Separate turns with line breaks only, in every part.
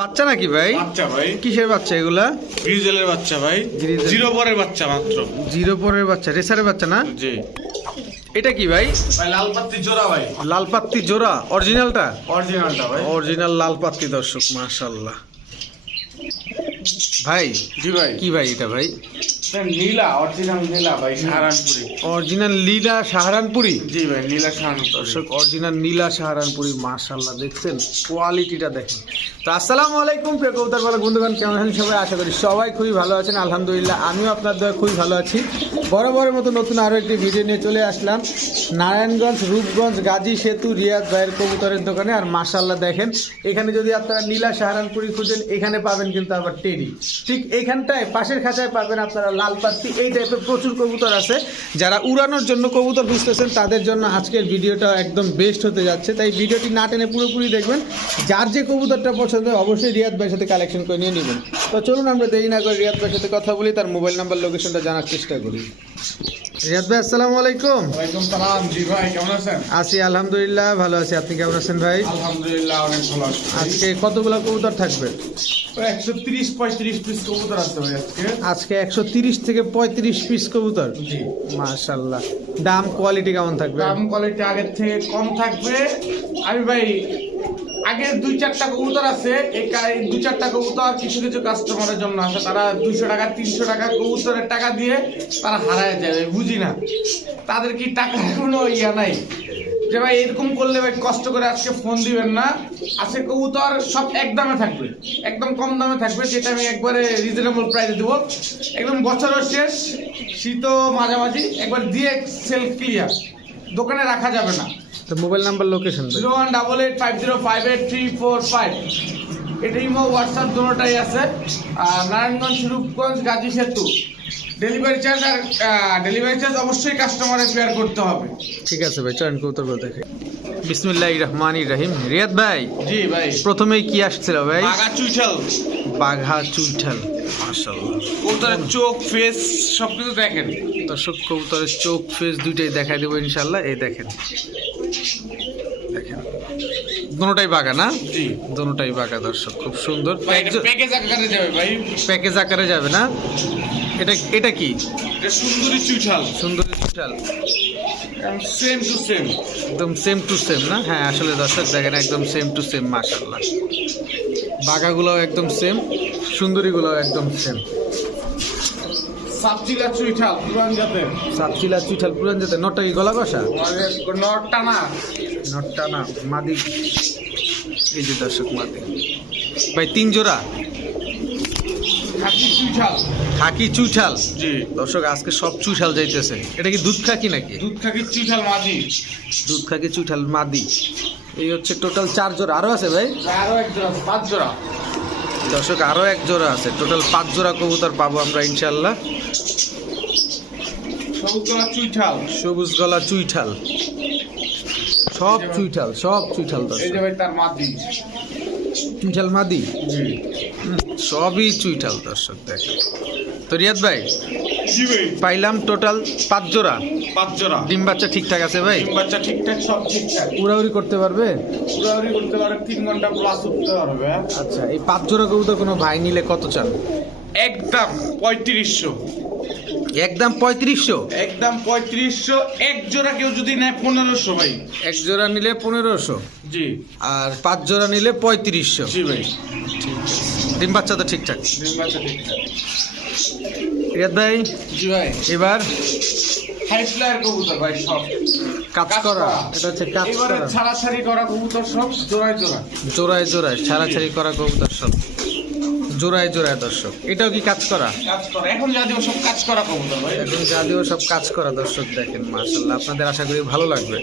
বাচ্চা নাকি ভাই?
বাচ্চা ভাই।
কিসের বাচ্চা এগুলা?
গ্রিজেলের বাচ্চা ভাই। জিরো পরের বাচ্চা মাত্র।
জিরো পরের বাচ্চা রেসারের বাচ্চা না?
জি।
এটা কি ভাই
লাল পাত্তি জোড়া ভাই।
লাল পাত্তি জোড়া অরিজিনালটা?
অরিজিনালটা ভাই।
অরিজিনাল লাল পাত্তি দর্শক মাশাআল্লাহ। ভাই
জি ভাই।
কি ভাই এটা ভাই?
নীলা অরিজিনাল নীলা ভাই সাহারানপুরি।
অরিজিনাল লীলা সাহারানপুরি?
জি ভাই নীলা সাহারানপুরি।
দর্শক অরিজিনাল নীলা সাহারানপুরি মাশাল্লাহ দেখছেন? কোয়ালিটিটা দেখেন। তো আসসালামু আলাইকুম প্রিয় কবুতর বলা বন্ধুগণ কেমন আছেন সবাই? আশা করি সবাই খুবই ভালো আছেন। আলহামদুলিল্লাহ আমিও আপনার দয়া খুবই ভালো আছি। বরাবরের মতো নতুন আরও একটি ভিডিও নিয়ে চলে আসলাম। নারায়ণগঞ্জ রূপগঞ্জ গাজী সেতু রিয়াদ ভাইয়ের কবুতরের দোকানে। আর মাশাল্লাহ দেখেন এখানে যদি আপনারা নীলা সাহারানপুরি খুঁজেন এখানে পাবেন কিন্তু আবার টেরি। ঠিক এইখানটায় পাশের খাঁচায় পাবেন আপনারা লাল পাত্তি এই টাইপের প্রচুর কবুতর আছে। যারা উড়ানোর জন্য কবুতর খুঁজতেছেন তাদের জন্য আজকের ভিডিওটা একদম বেস্ট হতে যাচ্ছে। তাই ভিডিওটি না টেনে পুরোপুরি দেখবেন। যার যে কবুতরটা পছন্দ অবশ্যই রিয়াদ ভাইয়ের সাথে কালেকশন করে নিয়ে নেবেন। তো চলুন আমরা দেরি না করে রিয়াদ ভাইয়ের সাথে কথা বলি তার মোবাইল নাম্বার লোকেশনটা জানার চেষ্টা করি। রিয়াদ ভাই আসসালামু আলাইকুম।
ওয়ালাইকুম সালাম জি ভাই কেমন আছেন?
আছি আলহামদুলিল্লাহ ভালো আছি। আপনি কেমন আছেন ভাই?
আলহামদুলিল্লাহ অনেক ভালো আছি
আজকে কতগুলো কবুতর থাকবে?
একশো তিরিশ পঁয়ত্রিশ পিস কবুতর আছে ভাই আজকে।
আজকে একশো তিরিশ থেকে পঁয়ত্রিশ পিস কবুতর?
জি।
মাশাল্লাহ দাম কোয়ালিটি কেমন থাকবে?
দাম কোয়ালিটি আগের থেকে কম থাকবে। আমি ভাই আগের দুই চারটা কবুতর আছে এই দুই চারটা কবুতর কিছু কিছু কাস্টমারের জন্য আছে। তারা দুইশো টাকা তিনশো টাকা কবুতরের টাকা দিয়ে তারা হারায় যাবে বুঝি না। তাদের কি টাকার কোনো ইয়া নাই? যে ভাই এরকম করলে ভাই কষ্ট করে আজকে ফোন দিবেন না। আজকে কবুতর সব এক দামে থাকবে। একদম কম দামে থাকবে যেটা আমি একবারে রিজনেবল প্রাইসে দেবো। একদম বছরের শেষ শীতও মাঝামাঝি একবার দিয়ে সেল ক্লিয়ার দোকানে রাখা যাবে না।
তো mobile number location
zero one double eight five zero five eight three four five. এটা ইমো হোয়াটসঅ্যাপ দুটোটাই আছে। আর নারায়ণগঞ্জ রূপগঞ্জ গাজী সেতু। ডেলিভারি চার্জ আর ডেলিভারি চার্জ অবশ্যই কাস্টমারের পেয়ার করতে হবে।
ঠিক আছে ভাই চয়ন কবুতর বলতে বিসমিল্লাহ রহমান রহিম। রিয়াদ ভাই
জি ভাই।
প্রথমেই কি আসছিল ভাই?
আগা চুইঠাল।
বাঘা চুইঠাল মাশাল্লাহ
কবুতরের চোখ ফেস সবকিছু দেখেন।
দর্শক কবুতরের চোখ ফেস দুইটাই দেখাই দেবো ইনশাল্লাহ এই দেখেন। দেখেন। দুটোটাই বাঘা না?
জি।
দুটোটাই বাঘা দর্শক খুব সুন্দর।
প্যাকেজ আকারে যাবে ভাই।
প্যাকেজ আকারে যাবে না? এটা এটা কি?
এটা সুন্দরী চুইঠাল।
সুন্দর চুইঠাল।
সেম টু সেম
একদম সেম টু সেম না? হ্যাঁ আসলে দর্শক দেখেন একদম সেম টু সেম মাশাল্লাহ বাঘাগুলো একদম সেম সুন্দরীগুলো একদম সেম
চুইঠাল পুরান জাতের।
সাতখিলা চুইঠাল পুরান যেতে নটটা কি গলা কষা?
আমাদের নট
নটটা না মাদি। এই যে দর্শক মাদি। ভাই তিন জোড়া?
খাকি চুইঠাল। জি।
দর্শক আজকে সব চুইঠাল যাইতেছে। এটা কি দুধ খাকি নাকি?
দুধ খাকি চুইঠাল মাঝি
দুধ খাকি চুইঠাল মাদি। এই হচ্ছে টোটাল চার জোড়া। আরও আছে ভাই?
আরও এক জোড়া পাঁচ জোড়া।
দর্শক আরও এক জোড়া আছে। টোটাল পাঁচ জোড়া কবুতর পাবো আমরা ইনশাল্লাহ
সবুজ
গলা চুইঠাল। সব চুইঠাল সব চুইঠাল দর্শক। চুইঠাল মাদি? সবই চুইঠাল দর্শক দেখেন তো রিয়াদ ভাই পাইলাম টোটাল পাঁচ জোড়া।
পাঁচ জোড়া।
ডিম বাচ্চা ঠিকঠাক আছে ভাই?
ডিম বাচ্চা ঠিকঠাক সব ঠিকঠাক।
উড়াউড়ি করতে পারবে?
উড়াউড়ি করতে পারে তিন ঘণ্টা প্লাস উঠতে পারবে।
আচ্ছা এই পাঁচ জোড়া কবুতর কোনো ভাই নিলে কত চান?
একদম পঁয়ত্রিশশো।
একদম পঁয়ত্রিশশো?
একদম পঁয়ত্রিশশো এক জোড়া কেউ যদি নেয় পনেরোশো ভাই।
এক জোড়া নিলে পনেরোশো?
জি।
আর পাঁচ জোড়া নিলে পঁয়ত্রিশশো?
জি ভাই।
ডিম বাচ্চা তো ঠিকঠাক।
ডিম বাচ্চা ঠিকঠাক।
রিয়াদ ভাই
জি ভাই।
এবার?
হাই কবুতর ভাই সব।
কাজ করা। এটা হচ্ছে কাজ করা।
ছাড়াছাড়ি করা কবুতর সব জোড়ায় জোড়া
জোড়ায় জোড়ায় ছাড়াছাড়ি করা কবুতর সব। জোড়ায় জোড়ায় দর্শক। এটাও কি কাজ করা?
কাজ করা। এখন সব কাজ করা কবুতর ভাই।
এখন সব কাজ করা দর্শক দেখেন মার্শাল্লাহ আপনাদের আশা করি ভালো লাগবে।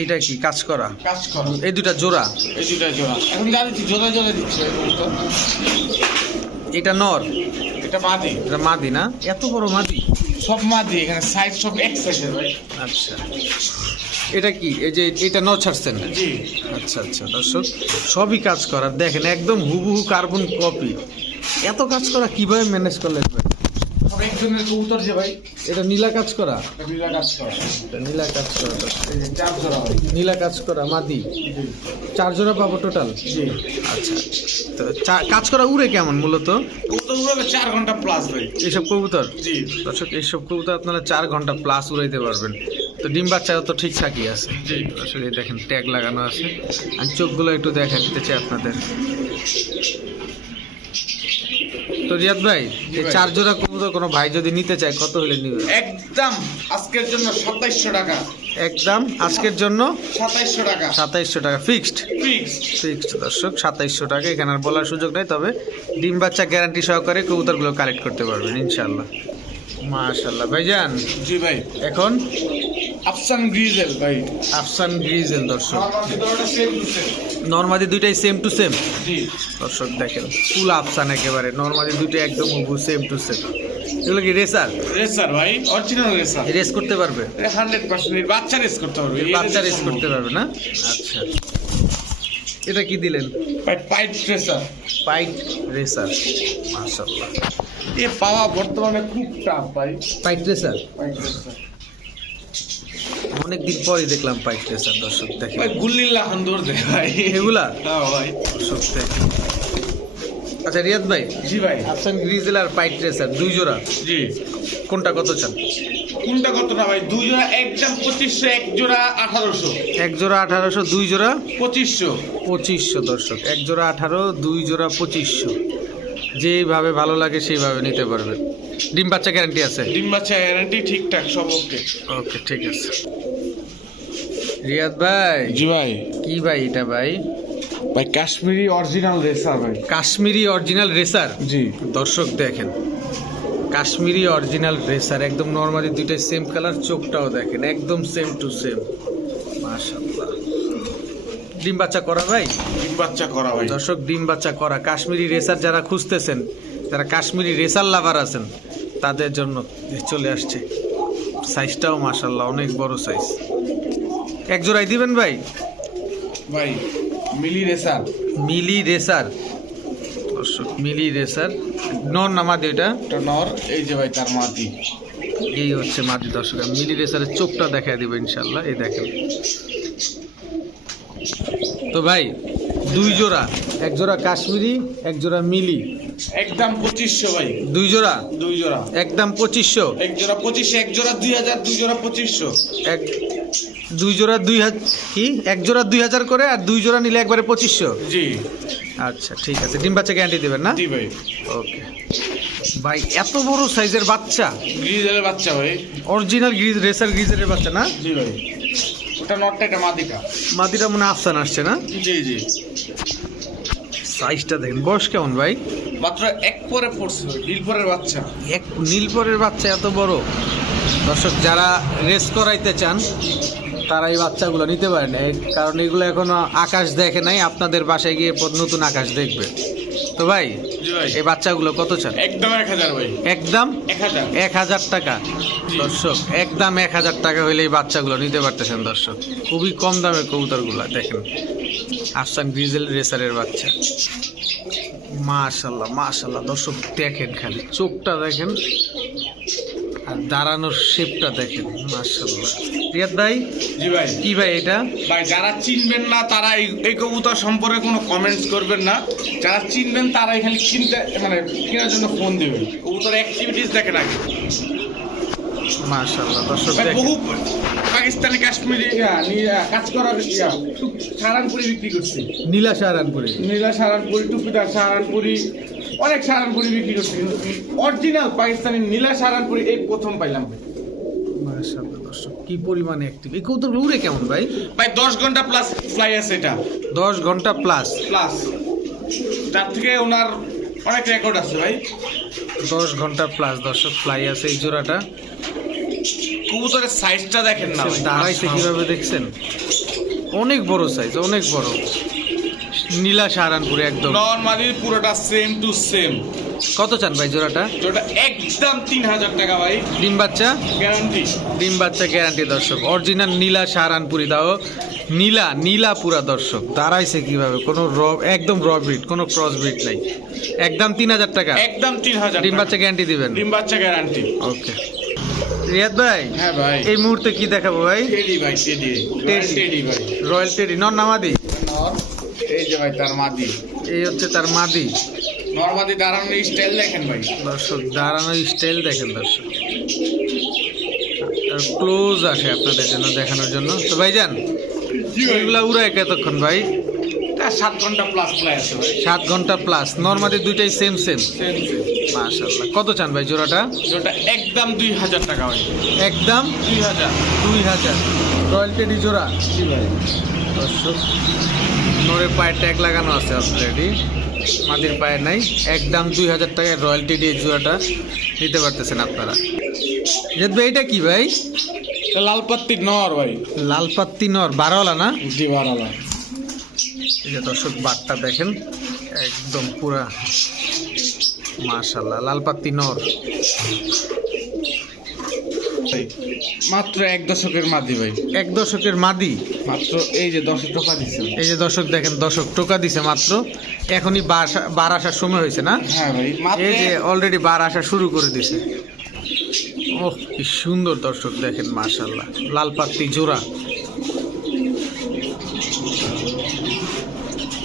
এটা কি? কাজ করা?
কাজ করা।
এই দুটা জোড়া?
এই দুটা জোড়া। এখন দিচ্ছি জোড়া জোড়া দিচ্ছে
এটা নর?
এটা মাদি।
এটা মাদি না? এত বড় মাদি?
সব মাদি এখানে সাইজ সব এক ভাই।
আচ্ছা। এটা কি? এই যে এটা ন ছাড়ছেন?
জি।
আচ্ছা আচ্ছা দর্শক সবই কাজ করার দেখেন একদম হুবহু কার্বন কপি এত কাজ করা কীভাবে ম্যানেজ করলেন
আরেকজনের কবুতর যে ভাই
এটা নীলা কাজ করা?
নীলা কাজ করা।
নীলা কাজ করা
চার জোড়া ভাই।
নীলা কাজ করা মাদি। চার জোড়া পাবো টোটাল আচ্ছা। তো কাজ করা উড়ে কেমন মূলত?
চার ঘণ্টা প্লাস ভাই।
এইসব কবুতর?
জি।
দর্শক এইসব কবুতর আপনারা চার ঘণ্টা প্লাস উড়াইতে পারবেন। তো ডিম বাচ্চাও তো ঠিকঠাকই আছে।
জি।
আসলে দেখেন ট্যাগ লাগানো আছে। আমি চোখগুলো একটু দেখা দিতে চাই আপনাদের। তো রিয়াদ ভাই এই। চার জোড়া কবুতর কোনো ভাই যদি নিতে চায় কত হলে নিবে?
একদম আজকের জন্য সাতাইশশো টাকা।
একদম আজকের জন্য?
সাতাইশশো টাকা।
সাতাইশশো টাকা ফিক্সড?
ফিক্সড।
ফিক্সড দর্শক সাতাইশশো টাকা এখানে আর বলার সুযোগ নেই তবে ডিম বাচ্চা গ্যারান্টি সহকারে কবুতরগুলো কালেক্ট করতে পারবেন ইনশাল্লাহ মাশাল্লাহ ভাইজান
জি ভাই।
এখন?
আফসান গ্রিজেল ভাই।
আফসান গ্রিজেল দর্শক। নর্মাদি দুইটাই সেম টু সেম দর্শক দেখেন ফুল আফসান একেবারে। নর্মালি দুইটা একদম সেম টু সেম এগুলো কি রেসার
রেসার ভাই অরিজিনাল রেসার
রেস করতে পারবে?
হান্ড্রেড পার্সেন্ট বাচ্চা রেস করতে পারবে।
বাচ্চা রেস করতে পারবে না? আচ্ছা। এটা কি দিলেন?
পাইপ রেসার
পাইট রেসার মাশাআল্লাহ।
এ পাওয়া বর্তমানে খুব টাফ ভাই।
পাইট রেসার
পাইপ রেসার
অনেক দিন পরই দেখলাম পাইট রেসার দর্শক
ভাই গুল্লিল্লা হান্দর দে ভাই।
এগুলা?
হ্যাঁ ভাই।
দর্শক আচ্ছা রিয়াদ ভাই
জি ভাই।
আফসান গ্রিজেল আর পাইট রেসার দুই জোড়া।
জি।
কোনটা কত চান?
কোনটা কত না ভাই? দুই জোড়া একদম পঁচিশশো এক জোড়া আঠারোশো।
এক জোড়া আঠারোশো দুই জোড়া?
পঁচিশশো।
পঁচিশশো দর্শক এক জোড়া আঠারো দুই জোড়া পঁচিশশো। যেইভাবে ভালো লাগে সেইভাবে নিতে পারবেন। ডিম বাচ্চা গ্যারান্টি আছে?
ডিম বাচ্চা গ্যারান্টি ঠিকঠাক সব ওকে
ওকে ঠিক আছে। রিয়াদ ভাই।
জি ভাই।
কি ভাই এটা ভাই?
ভাই কাশ্মীরি অরিজিনাল রেসার ভাই।
কাশ্মীরি অরিজিনাল রেসার
জি।
দর্শক দেখেন কাশ্মীরি অরিজিনাল রেসার একদম নর্মালি দুইটাই সেম কালার চোখটাও দেখেন একদম সেম টু সেম মাশাআল্লাহ। ডিম বাচ্চা করা ভাই?
ডিম বাচ্চা করা ভাই।
দর্শক ডিম বাচ্চা করা। কাশ্মীরি রেসার যারা খুঁজতেছেন যারা কাশ্মীরি রেসার লাভার আছেন তাদের জন্য চলে আসছে। সাইজটাও মাশাল্লাহ অনেক বড় সাইজ এক জোড়াই দিবেন ভাই?
ভাই মিলি রেসার।
মিলি রেসার। দর্শক মিলি রেসার। নর না মাদি
এটা? নর এই যে ভাই তার মাদি।
এই হচ্ছে মাদি দর্শক মিলি রেসারের চোখটা দেখা দিবে ইনশাল্লাহ এই দেখেন। তো ভাই দুই জোড়া। এক জোড়া কাশ্মীরি এক জোড়া মিলি।
একদম পঁচিশশো ভাই।
দুই জোড়া?
দুই জোড়া।
একদম পঁচিশশো?
এক জোড়া পঁচিশশো এক জোড়া দুই হাজার দুই জোড়া পঁচিশশো।
এক দুই জোড়া দুই হাজার কি? এক জোড়া দুই হাজার করে আর দুই জোড়া নিলে একবারে পঁচিশশো?
জি।
আচ্ছা ঠিক আছে। ডিম বাচ্চা গ্যারান্টি দেবেন না?
জি ভাই।
ওকে ভাই এত বড় সাইজের বাচ্চা?
গ্রিজেলের বাচ্চা ভাই।
অরিজিনাল গ্রিজ রেসার গ্রিজের বাচ্চা না?
জি ভাই। ওটা নটটা এটা মাদিকা
মাদিটা মনে আফসান আসছে না?
জি জি।
সাইজটা দেখেন বয়স কেমন ভাই?
মাত্র এক পরে পড়ছে নীলপরের বাচ্চা।
এক নীলপরের বাচ্চা এত বড়? দর্শক যারা রেস করাইতে চান তারা এই বাচ্চাগুলো নিতে পারেন। এই কারণ এগুলো এখনও আকাশ দেখে নাই আপনাদের বাসায় গিয়ে নতুন আকাশ দেখবে। তো ভাই এই বাচ্চাগুলো কত চান?
একদম এক হাজার ভাই।
একদম?
এক হাজার।
টাকা? দর্শক একদম এক হাজার টাকা হইলে এই বাচ্চাগুলো নিতে পারতেছেন দর্শক। খুবই কম দামের কবুতরগুলো দেখেন। আফসান গ্রিজেল রেসারের বাচ্চা। মাশাল্লাহ মাশাল্লাহ। দর্শক দেখেন খালি। চোখটা দেখেন। আর দাঁড়ানোর শেপটা দেখেন মাশাল্লাহ রিয়াদ ভাই
জি ভাই।
কি ভাই এটা?
ভাই যারা চিনবেন না তারা এই কবুতর সম্পর্কে কোনো কমেন্টস করবেন না। যারা চিনবেন তারা এখানে কিনতে মানে কেনার জন্য ফোন দেবেন। কবুতর অ্যাক্টিভিটিস দেখেন আগে।
মাশাল্লাহ দর্শক
বহু পাকিস্তানি কাশ্মীরি কাজ করার সাহারানপুরি বিক্রি করছি।
নীলা সাহারানপুরে।
নীলা সাহারানপুরি টুপিদার সাহারানপুরি অনেক সাহারানপুরি বিক্রি করছি অরিজিনাল পাকিস্তানি নীলা সাহারানপুরি এই প্রথম পাইলাম। ভাই।
মাশাল্লাহ দর্শক কি পরিমাণে অ্যাক্টিভ এই কবুতরগুলো উড়ে কেমন ভাই?
ভাই দশ ঘণ্টা প্লাস ফ্লাই আছে এটা।
দশ ঘণ্টা প্লাস
প্লাস তার থেকে ওনার অনেক রেকর্ড আছে ভাই।
দশ ঘণ্টা প্লাস দর্শক ফ্লাই আছে এই জোড়াটা।
কবুতরের সাইজটা দেখেন না।
দাঁড়াইছে কীভাবে দেখছেন? অনেক বড় সাইজ অনেক বড়। নীলা সাহারানপুরে একদম।
নর্মালি পুরোটা সেম টু সেম
কত চান ভাই জোড়াটা?
যেটা একদম তিন হাজার টাকা ভাই।
ডিম বাচ্চা?
গ্যারান্টি
ডিম বাচ্চা গ্যারান্টি দর্শক। অরিজিনাল নীলা সাহারানপুরি দাও। নীলা নীলা পুরা দর্শক। দাঁড়াইছে কীভাবে? কোনো র একদম র ব্রিড কোনো ক্রস ব্রিড নাই। একদম তিন হাজার টাকা।
একদম তিন হাজার
ডিম বাচ্চা গ্যারান্টি দিবেন?
ডিম বাচ্চা গ্যারান্টি
ওকে রিয়াদ ভাই
হ্যাঁ ভাই।
এই মুহূর্তে কি দেখাবো ভাই?
টেডি ভাই টেডি।
টেডি
ভাই।
রয়্যাল টেডি নর নামাদি?
এই যে ভাই তার মাদি।
এই হচ্ছে তার মাদি।
নর্মাদি দাঁড়ানোর স্টাইল দেখেন ভাই।
দর্শক দাঁড়ানোর স্টাইল দেখেন দর্শক। ক্লোজ আসে আপনাদের জন্য দেখানোর জন্য। তো ভাই যান এগুলা উড়ায় কতক্ষণ ভাই?
সাত ঘণ্টা প্লাস
সাত ঘণ্টা প্লাস নর্মালি দুইটাই সেম সেম মাশাল্লাহ কত চান ভাই জোড়াটা?
যেটা একদম দুই হাজার টাকা ভাই।
একদম?
দুই হাজার।
দুই হাজার। রয়্যাল টেডি জোড়া?
জি ভাই।
দর্শক নরের পায়ে ট্যাগ লাগানো আছে অলরেডি মাদির পায়ে নাই। একদম দুই হাজার টাকায় রয়্যালটি দিয়ে জুয়াটা নিতে পারতেছেন আপনারা। জেদ ভাই এটা কি ভাই?
এটা লাল পাত্তি নর ভাই।
লাল পাত্তি নর বারোলা না?
জি বারালা
এই যে দর্শক বাটটা দেখেন একদম পুরা। মাশাল্লাহ লাল পাত্তি নর
মাত্র এক দশকের মাদি ভাই।
এক দশকের মাদি?
মাত্র এই যে দশ টাকা দিচ্ছে
এই যে দর্শক দেখেন দর্শক টোকা দিছে মাত্র। এখনই বার আসা- বার আসার সময় হয়েছে না?
হ্যাঁ ভাই
এই যে অলরেডি বার আসা শুরু করে দিছে। ওহ কি সুন্দর দর্শক দেখেন মাশাল্লাহ লাল পাত্তি জোড়া।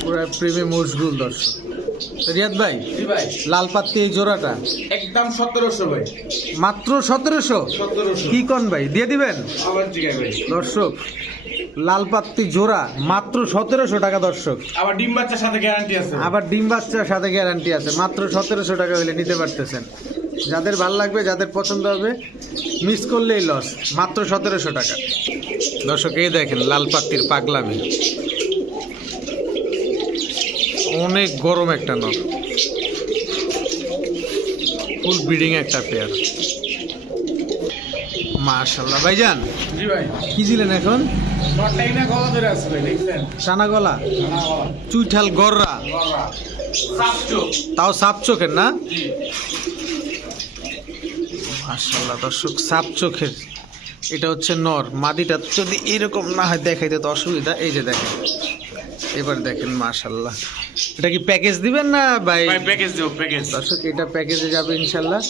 পুরা প্রেমে মশগুল দর্শক। রিয়াদ ভাই
ভাই
লাল পাত্তি এই জোড়াটা?
একদম সতেরোশো ভাই।
মাত্র সতেরোশো? কি কন ভাই দিয়ে দিবেন? দর্শক লাল পাত্তি জোড়া মাত্র সতেরোশো টাকা দর্শক।
আবার ডিম বাচ্চার সাথে গ্যারান্টি আছে।
আবার ডিম বাচ্চার সাথে গ্যারান্টি আছে। মাত্র সতেরোশো টাকা হলে নিতে পারতেছেন। যাদের ভালো লাগবে যাদের পছন্দ হবে মিস করলেই লস মাত্র সতেরোশো টাকা। দর্শক এই দেখেন লাল পাত্তির পাগলামি। অনেক গরম একটা নর ফুল ব্রিডিং একটা পেয়ার মাশাল্লাহ ভাইজান।
জি ভাই।
কি ছিলেন এখন?
নটাই না গলা ধরে আছে ভাই দেখছেন?
সানা গলা? চুইঠাল গররা?
গলা সাপ চোখ।
তাও সাপ চোখের না?
জি।
মাশাল্লাহ দর্শক সাপ চোখের। এটা হচ্ছে নর। মাদিটা যদি এরকম না হয় দেখাইতে তো অসুবিধা। এই যে দেখেন। এবার দেখেন মাশাল্লাহ এটা কি প্যাকেজ দিবেন না ভাই
ভাই প্যাকেজ দেবো প্যাকেজ
দর্শক এটা প্যাকেজে যাবে ইনশাল্লাহ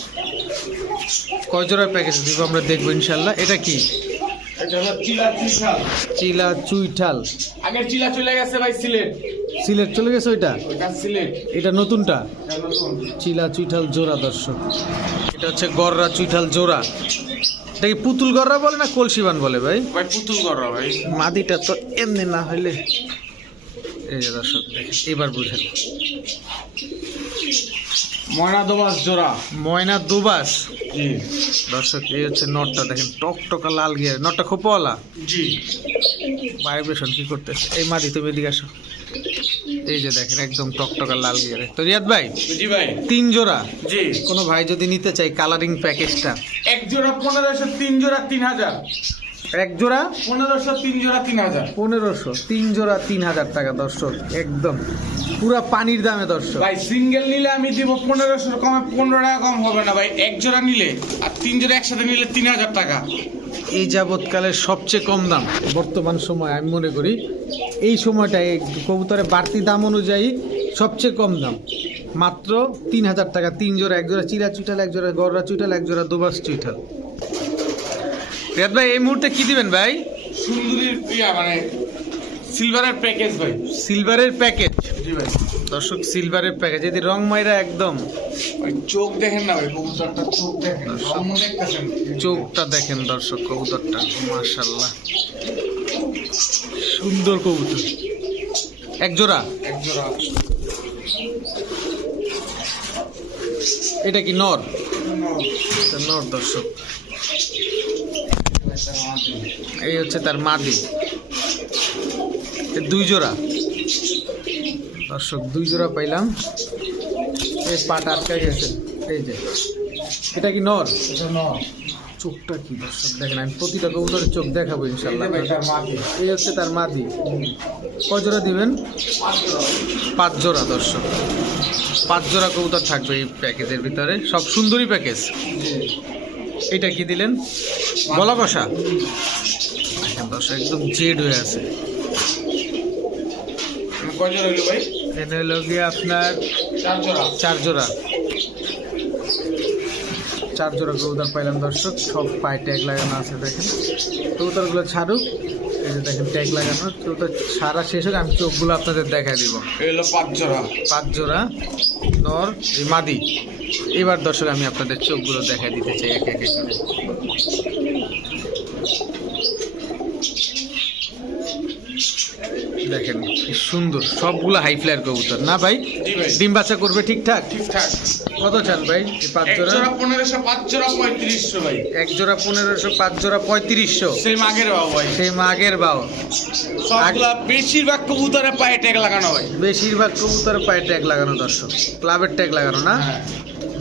কয় জোড়ার প্যাকেজ দিব আমরা দেখব ইনশাল্লাহ এটা কি?
চিলা
চুইঠাল।
আগের চিলা চলে গেছে ভাই সিলেট।
সিলেট চলে গেছে ওইটা?
সিলেট।
এটা নতুনটা? চিলা চুইঠাল জোড়া দর্শক। এটা হচ্ছে গররা চুইঠাল জোড়া। এটা কি পুতুল গররা বলে না কলসিবান বলে ভাই?
ভাই পুতুল করা ভাই।
মাদিটা তো এমনি না হইলে। এই যে দর্শক এবার বুঝেন।
ময়না দোবাস জোড়া।
ময়না দুবাস
জি।
দর্শক এই হচ্ছে নটটা দেখেন টক টকা লাল গিয়ে নটটা খোপওয়ালা
জি।
ভাইব্রেশন কি করতেছে? এই মাদি তুমি এদিকে আসো। এই যে দেখেন একদম টকটকা লাল গিয়ে তো রিয়াদ ভাই
জি ভাই।
তিন জোড়া?
জি।
কোনো ভাই যদি নিতে চাই কালারিং প্যাকেজটা
এক জোড়া পনেরোশো তিন জোড়া তিন হাজার।
এক জোড়া?
পনেরোশো তিন জোড়া তিন হাজার।
পনেরোশো তিন জোড়া তিন হাজার টাকা দর্শক একদম। পুরা পানির দামে দর্শক।
ভাই সিঙ্গেল নিলে আমি দিব পনেরোশো কমে পনেরো টাকা কম হবে না ভাই। এক জোড়া নিলে আর তিন জোড়া একসাথে নিলে তিন হাজার টাকা।
এই যাবৎকালের সবচেয়ে কম দাম। বর্তমান সময় আমি মনে করি এই সময়টায় কবুতরের বাড়তি দাম অনুযায়ী সবচেয়ে কম দাম। মাত্র তিন হাজার টাকা তিন জোড়া এক জোড়া চিরা চুইঠাল এক জোড়া গররা চুইঠাল এক জোড়া দুবাস চুইঠাল। রিয়াদ ভাই এই মুহূর্তে কি দিবেন ভাই?
সুন্দরীর মানে সিলভারের প্যাকেজ ভাই।
সিলভারের প্যাকেজ
জি ভাই।
দর্শক সিলভারের প্যাকেজ যদি রং মাইরা একদম।
চোখ দেখেন না ভাই কবুতরটা চোখ দেখেন।
চোখটা দেখেন দর্শক কবুতরটা। মাশাল্লাহ সুন্দর কবুতর। এক জোড়া?
এক জোড়া।
এটা কি নর? নর দর্শক। এই হচ্ছে তার মাদি। দুই জোড়া। দর্শক দুই জোড়া পাইলাম। এই পাট আটকা গেছে এই যে এটা কি নর? চোখটা কি দর্শক দেখেন আমি প্রতিটা কবুতরের চোখ দেখাবো ইনশাল্লাহ এই হচ্ছে তার মাদি। কয় জোড়া দিবেন? পাঁচ জোড়া দর্শক। পাঁচ জোড়া কবুতর থাকবে এই প্যাকেজের ভিতরে। সব সুন্দরী প্যাকেজ। এটা কি দিলেন? গলা কষা দেখেন দর্শক একদম জেড হয়ে আছে। এটা হলো গিয়ে আপনার
চার জোড়া।
চার জোড়া। কবুতর পাইলাম দর্শক সব পায়ে ট্যাগ লাগানো আছে দেখেন। কবুতরগুলো ছাড়ুক এই যে দেখেন ট্যাগ লাগানো। কবুতর সারা শেষ হোক আমি চোখগুলো আপনাদের দেখা দিব।
পাঁচ জোড়া।
পাঁচ জোড়া নর এই মাদি। এবার দর্শক আমি আপনাদের চোখগুলো দেখা দিতে চাই এক এক দেখেন সুন্দর। সবগুলো হাই ফ্লায়ার কবুতর। না ভাই? ডিম বাচ্চা করবে ঠিকঠাক?
ঠিকঠাক।
কত চান ভাই? পাঁচ জোড়া?
পনেরোশো পাঁচ জোড়া পঁয়ত্রিশশো ভাই।
এক জোড়া পনেরোশো পাঁচ জোড়া পঁয়ত্রিশশো।
সেই মাগের বাবু ভাই।
সেই মাগের বাও।
বেশিরভাগ কবুতরে পায়ে ট্যাগ লাগানো ভাই
বেশিরভাগ কবুতর পায়ে ট্যাগ লাগানো দর্শক। ক্লাবের ট্যাগ লাগানো না?
হ্যাঁ।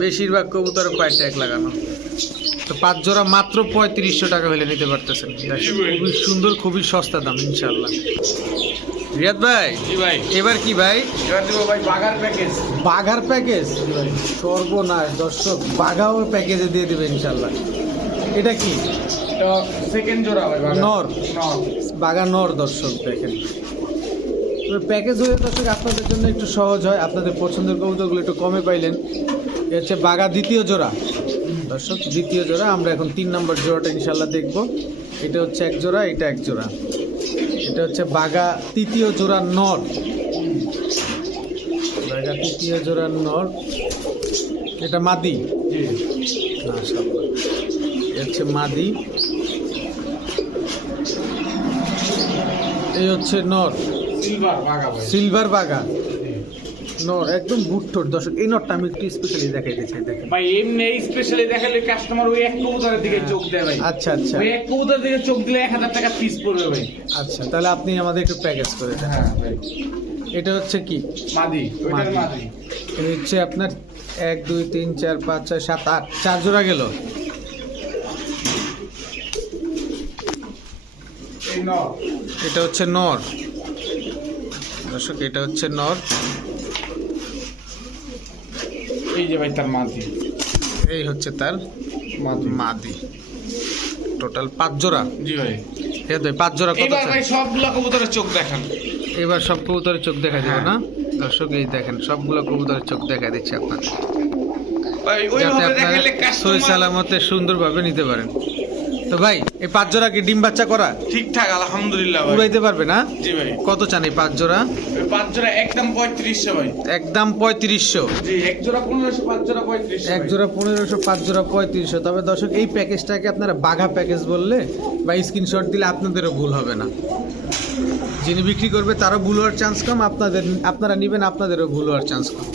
বেশিরভাগ কবুতরে পায়ে ট্যাগ লাগানো। তো পাঁচ জোড়া মাত্র পঁয়ত্রিশশো টাকা হলে নিতে পারতেছেন। খুবই সুন্দর খুবই সস্তা দাম ইনশাল্লাহ রিয়াদ ভাই?
ভাই।
এবার কি ভাই?
এবার দেবো ভাই বাগার প্যাকেজ
বাঘার প্যাকেজ সর্বনাশ দর্শক বাঘাও প্যাকেজে দিয়ে দেবে ইনশাল্লাহ এটা কি?
সেকেন্ড জোড়া
নর।
নর।
বাঘা নর দর্শক দেখেন। প্যাকেজ হয়ে দর্শক আপনাদের জন্য একটু সহজ হয়। আপনাদের পছন্দের কবুতরগুলো একটু কমে পাইলেন। এ হচ্ছে বাঘা দ্বিতীয় জোড়া। দর্শক দ্বিতীয় জোড়া আমরা এখন তিন নম্বর জোড়াটা ইনশাল্লাহ দেখব। এটা হচ্ছে এক জোড়া এটা এক জোড়া। এটা হচ্ছে বাঘা তৃতীয় জোড়ার নর। বাঘা তৃতীয় জোড়া নর। এটা মাদি। হচ্ছে মাদি। এই হচ্ছে নর।
সিলভার বাগা
সিলভার বাগা নর একদম বুট্টোর দর্শক এই নটটা আমি একটু স্পেশালি দেখাইতে চাই দেখেন।
ভাই এমনি স্পেশালি দেখালে কাস্টমার ওই এক কবুতরের দিকে চোখ দেয় ভাই।
আচ্ছা আচ্ছা।
ওই এক কবুতরের দিকে চোখ দিলে এক হাজার টাকা পিস পড়বে ভাই।
আচ্ছা তাহলে আপনি আমাদের একটু প্যাকেজ করে দেন।
হ্যাঁ ভাই।
এটা হচ্ছে কি?
মাদি ওইটার
মাদি। এটা হচ্ছে আপনার এক দুই তিন চার পাঁচ ছয় সাত আট। চার জোড়া গেল? এটা হচ্ছে নর। দর্শক এটা হচ্ছে নর।
এই যে ভাই তার মাদি।
এই হচ্ছে তার
মাদি।
টোটাল পাঁচ জোড়া?
জি ভাই।
এ ভাই পাঁচ জোড়া কত?
ভাই সবগুলো কবুতরের চোখ দেখান।
এবার সব কবুতরের চোখ দেখা যাবে
হ্যাঁ।
না? দর্শক এই দেখেন সবগুলো কবুতরের চোখ দেখা দিচ্ছে আপনাকে
ভাই
যাতে আপনারা সই সালামতে সুন্দরভাবে নিতে পারেন। তো ভাই এই পাঁচ জোড়া কি ডিম বাচ্চা করা?
ঠিকঠাক আলহামদুলিল্লাহ ভাই।
উড়াইতে পারবে না?
জি ভাই।
কত চান এই পাঁচ জোড়া?
পাঁচ জোড়া একদম পঁয়ত্রিশশো ভাই।
একদম পঁয়ত্রিশশো।
জি এক জোড়া পনেরোশো পাঁচ জোড়া পঁয়ত্রিশশো
এক জোড়া পনেরোশো পাঁচ জোড়া পঁয়ত্রিশশো। তবে দর্শক এই প্যাকেজটাকে আপনারা বাঘা প্যাকেজ বললে বা স্ক্রিনশট দিলে আপনাদেরও ভুল হবে না। যিনি বিক্রি করবে তারও ভুল হওয়ার চান্স কম। আপনাদের আপনারা নেবেন আপনাদেরও ভুল হওয়ার চান্স কম।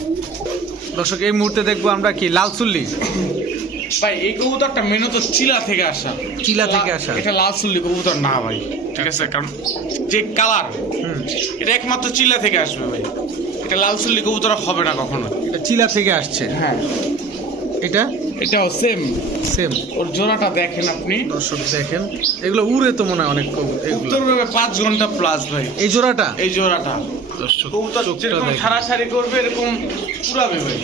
দর্শক এই মুহূর্তে দেখব আমরা কি? লাল চুল্লি।
ভাই এই কবুতরটা মেনু তো চিলা থেকে আসা।
চিলা থেকে আসা।
এটা লাল সুল্লি কবুতর না ভাই। ঠিক আছে কারণ যে কালার
হুম।
এটা একমাত্র চিলা থেকে আসবে ভাই। এটা লাল সুল্লি কবুতর হবে না কখনো
এটা চিলা থেকে আসছে।
হ্যাঁ।
এটা?
এটাও সেম
সেম
ওর জোড়াটা দেখেন আপনি।
দর্শক দেখেন। এগুলো উড়ে তো মনে হয় অনেক কবু- এগুলো
উত্তর ভাবে পাঁচ ঘণ্টা প্লাস ভাই।
এই জোড়াটা?
এই জোড়াটা। কবুতর যেরকম সারাসারি করবে এরকম পুরাবে ভাই।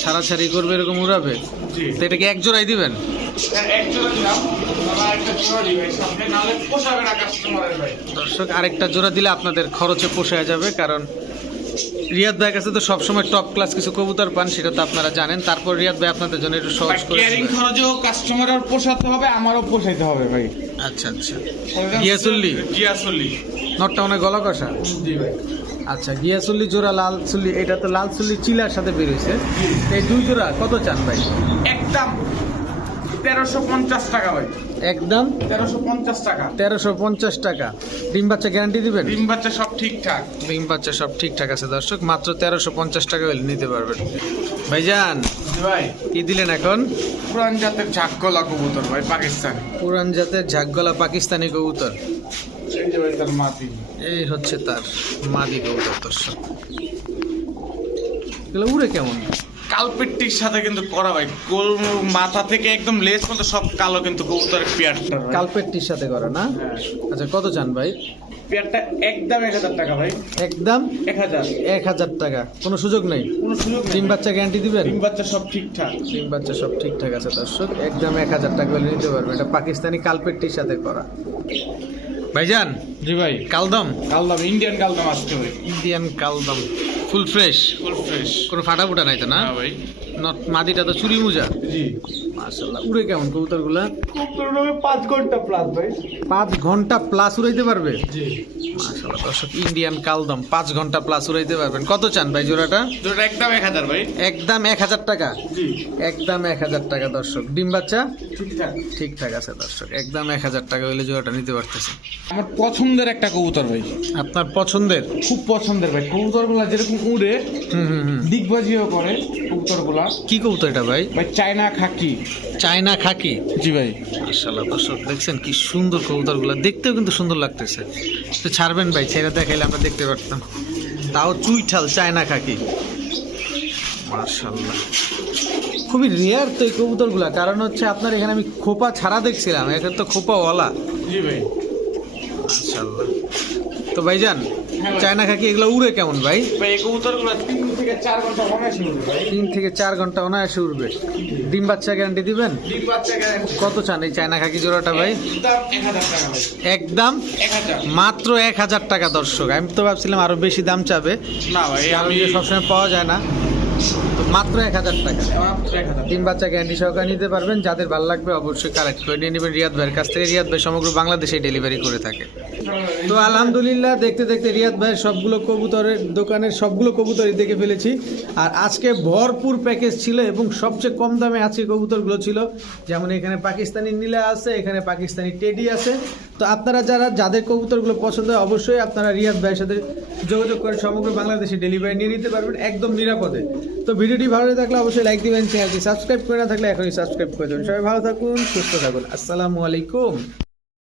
ছাড়াছাড়ি করবে এরকম উড়াবে?
জি।
তো এটাকে এক জোড়াই দিবেন? দর্শক আরেকটা জোড়া দিলে আপনাদের খরচে পোষায় যাবে কারণ রিয়াদ ভাইয়ের কাছে তো সবসময় টপ ক্লাস কিছু কবুতর পান সেটা তো আপনারা জানেন। তারপর রিয়াদ ভাই আপনাদের জন্য একটু সহজ করে
কেয়ারিং। খরচও কাস্টমারের পোষাতে হবে আমারও পোষাইতে হবে ভাই।
আচ্ছা আচ্ছা। গিয়াসুল্লি?
গিয়াসুল্লি।
নটটা অনেক গলা কষা?
জি ভাই।
আচ্ছা গিয়াসুল্লি জোড়া লাল চুল্লি এটা তো লাল চুল্লি চিলার সাথে বেরোইছে এই দুই জোড়া কত চান ভাই?
একদম তেরোশো পঞ্চাশ টাকা ভাই।
একদম?
তেরোশো পঞ্চাশ টাকা।
তেরোশো পঞ্চাশ টাকা। ডিম বাচ্চা গ্যারান্টি দিবেন?
ডিম বাচ্চা সব ঠিকঠাক।
ডিম বাচ্চা সব ঠিকঠাক আছে দর্শক মাত্র তেরোশো পঞ্চাশ টাকা হলে নিতে পারবেন। ভাইজান
জি ভাই।
কি দিলেন এখন?
পুরান জাতের ঝাকগলা কবুতর ভাই পাকিস্তান।
পুরান জাতের ঝাকগলা পাকিস্তানি কবুতর।
এই
হচ্ছে তার মাদি কবুতর দর্শক এগুলো উড়ে কেমন?
কালপেটটির সাথে কিন্তু করা ভাই গোল মাথা থেকে একদম লেজ পর্যন্ত সব কালো কিন্তু কবুতরের পেয়ারটা
কালপেটটির সাথে করা না?
হ্যাঁ।
আচ্ছা কত চান ভাই?
পেয়ারটা একদম এক হাজার টাকা ভাই।
একদম?
এক হাজার।
এক হাজার টাকা। কোনো সুযোগ নেই?
কোনো সুযোগ নেই।
ডিম বাচ্চা গ্যারান্টি দিবেন?
ডিম বাচ্চা সব ঠিকঠাক।
ডিম বাচ্চা সব ঠিকঠাক আছে দর্শক। একদম এক হাজার টাকা হলে নিতে পারবে এটা পাকিস্তানি কালপেটটির সাথে করা। ভাইজান?
জি ভাই।
কালদম?
কালদম ইন্ডিয়ান কালদম আসছে ভাই।
ইন্ডিয়ান কালদম। ফুল ফ্রেশ
ফুল ফ্রেশ
কোনো ফাটা ফুটা নাই তো না?
না ভাই।
নট মাদিটা তো চুরি মুজা।
জি।
মাশাল্লাহ উড়ে কেমন কবুতরগুলা?
কবুতর হবে পাঁচ ঘণ্টা প্লাস ভাই।
পাঁচ ঘণ্টা প্লাস উড়াইতে পারবে?
জি।
মাশাল্লাহ দর্শক ইন্ডিয়ান কালদম পাঁচ ঘণ্টা প্লাস উড়াইতে পারবেন। কত চান ভাই জোড়াটা?
দুটো একদম এক হাজার ভাই।
একদম এক হাজার টাকা?
জি।
একদম এক হাজার টাকা দর্শক। ডিম বাচ্চা?
ঠিকঠাক।
ঠিকঠাক আছে দর্শক। একদম এক হাজার টাকা হইলে জোড়াটা নিতে পারতেছে।
আমার পছন্দের একটা কবুতর ভাই।
আপনার পছন্দের?
খুব পছন্দের ভাই। কবুতরগুলা যেরকম উড়ে
হুম হুম হুম।
দিগবাজিও করে কবুতরগুলা।
কি কবুতর এটা ভাই?
ভাই চায়না খাকি।
চায়না খাকি।
জি ভাই।
মাশাল্লাহ দর্শক দেখছেন কি সুন্দর কবুতরগুলো। দেখতেও কিন্তু সুন্দর লাগতেছে। তো ছাড়বেন ভাই ছেড়ে দেখাইলে আমরা দেখতে পারতাম। তাও চুইঠাল চায়না খাকি। মাশাল্লাহ খুবই রেয়ার তো এই কবুতরগুলা। কারণ হচ্ছে আপনার এখানে আমি খোপা ছাড়া দেখছিলাম। এখানে তো খোপাওয়ালা।
জি ভাই।
মাশাল্লাহ তো ভাইজান
হ্যাঁ।
চায়না খাকি এগুলো উড়ে কেমন ভাই?
ভাই এই কবুতরগুলো তিন থেকে চার ঘণ্টা অনায়াসে
উঠবে ডিম বাচ্চা গ্যারান্টি দিবেন? কত চান এই চায়না খাকি জোড়াটা ভাই?
একদম
মাত্র এক হাজার টাকা দর্শক। আমি তো ভাবছিলাম আরও বেশি দাম চাবে।
না ভাই
আমি সবসময় পাওয়া যায় না। মাত্র এক হাজার টাকা। তিন বাচ্চা গ্যারান্টি সহকারে নিতে পারবেন। যাদের ভালো লাগবে অবশ্যই কালেক্ট করে নিয়ে নেবেন। রিয়াদ ভাইয়ের কাছ থেকে। রিয়াদ ভাই সমগ্র বাংলাদেশে ডেলিভারি করে থাকে। তো আলহামদুলিল্লাহ, দেখতে দেখতে রিয়াদ ভাইয়ের সবগুলো কবুতরের দোকানের সবগুলো কবুতরই দেখে ফেলেছি। আর আজকে ভরপুর প্যাকেজ ছিল এবং সবচেয়ে কম দামে আজকে কবুতরগুলো ছিল। যেমন এখানে পাকিস্তানি নীলা আছে, এখানে পাকিস্তানি টেডি আছে। তো আপনারা যারা, যাদের কবুতরগুলো পছন্দ হয় অবশ্যই আপনারা রিয়াদ ভাইয়ের সাথে যোগাযোগ করে সমগ্র বাংলাদেশে ডেলিভারি নিয়ে নিতে পারবেন একদম নিরাপদে। তো ভিডিওটি ভালো থাকলে অবশ্যই লাইক দিবেন চ্যানেলটি সাবস্ক্রাইব করে না থাকলে এখনই সাবস্ক্রাইব করে দেবেন। সবাই ভালো থাকুন, সুস্থ থাকুন। আসসালামু আলাইকুম।